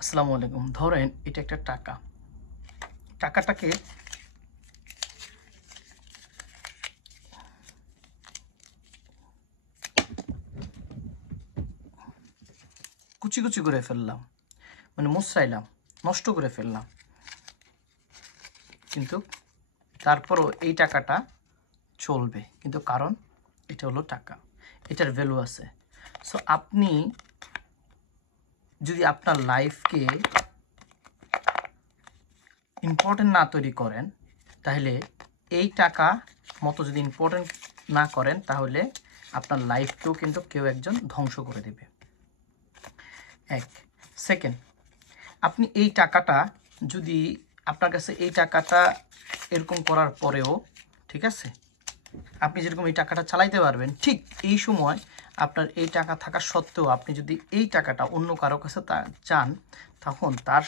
আসসালামু আলাইকুম। ধরেন এটা একটা টাকা, টাকাটাকে কুচি কুচি করে ফেললাম, মানে মুছরাইলাম, নষ্ট করে ফেললাম, কিন্তু তারপরও এই টাকাটা চলবে, কিন্তু কারণ এটা হলো টাকা, এটার ভ্যালু আছে। সো আপনি যদি আপনার লাইফকে ইম্পর্টেন্ট না তৈরি করেন, তাহলে এই টাকা মতো যদি ইম্পর্টেন্ট না করেন, তাহলে আপনার লাইফকেও কিন্তু কেউ একজন ধ্বংস করে দেবে। এক সেকেন্ড, আপনি এই টাকাটা যদি আপনার কাছে এই টাকাটা এরকম করার পরেও, ঠিক আছে, আপনি যেরকম এই টাকাটা চালাইতে পারবেন, ঠিক এই সময় আপনার এই টাকা থাকা সত্ত্বেও আপনি যদি এই টাকাটা অন্য কারো কাছে চান, তখন তার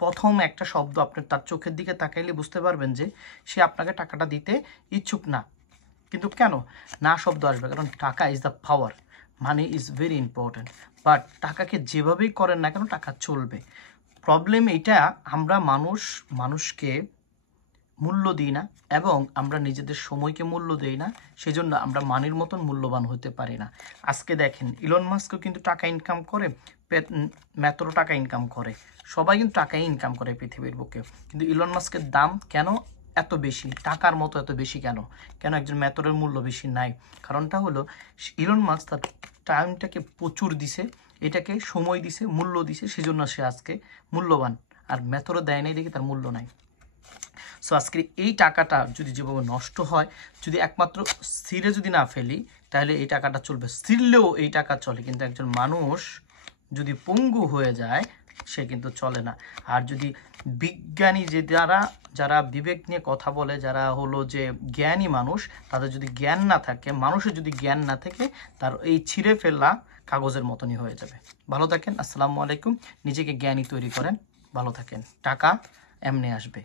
প্রথম একটা শব্দ আপনার তার চোখের দিকে তাকাইলে বুঝতে পারবেন যে সে আপনাকে টাকাটা দিতে ইচ্ছুক না। কিন্তু কেন না শব্দ আসবে? কারণ টাকা is the power, money is very important. But টাকাকে যেভাবেই করেন না কেন, টাকা চলবে। প্রবলেম এটা, আমরা মানুষকে মূল্য দিই না এবং আমরা নিজেদের সময়কে মূল্য দিই না, সেজন্য আমরা মানির মতন মূল্যবান হতে পারি না। আজকে দেখেন, ইলন মাস্কও কিন্তু টাকা ইনকাম করে, ম্যাথরও টাকা ইনকাম করে, সবাই কিন্তু টাকাই ইনকাম করে পৃথিবীর বুকে। কিন্তু ইলন মাস্কের দাম কেন এত বেশি, টাকার মতো এত বেশি কেন? কেন একজন ম্যাথরের মূল্য বেশি নাই? কারণটা হলো ইলন মাস্ক তার টাইমটাকে প্রচুর দিছে, এটাকে সময় দিছে, মূল্য দিছে, সেজন্য সে আজকে মূল্যবান। আর ম্যাথরও দেয় নাই দেখে তার মূল্য নাই। সো আজকের এই টাকাটা যদি যেভাবে নষ্ট হয়, যদি একমাত্র স্থিরে যদি না ফেলি, তাহলে এই টাকাটা চলবে। স্থিরলেও এই টাকা চলে, কিন্তু একজন মানুষ যদি পঙ্গু হয়ে যায়, সে কিন্তু চলে না। আর যদি বিজ্ঞানী যে যারা বিবেক নিয়ে কথা বলে, যারা হলো যে জ্ঞানী মানুষ, তাদের যদি জ্ঞান না থাকে, মানুষের যদি জ্ঞান না থাকে, তার এই ছিঁড়ে ফেলা কাগজের মতনই হয়ে যাবে। ভালো থাকেন, আসসালামু আলাইকুম। নিজেকে জ্ঞানী তৈরি করেন, ভালো থাকেন। টাকা এমনি আসবে।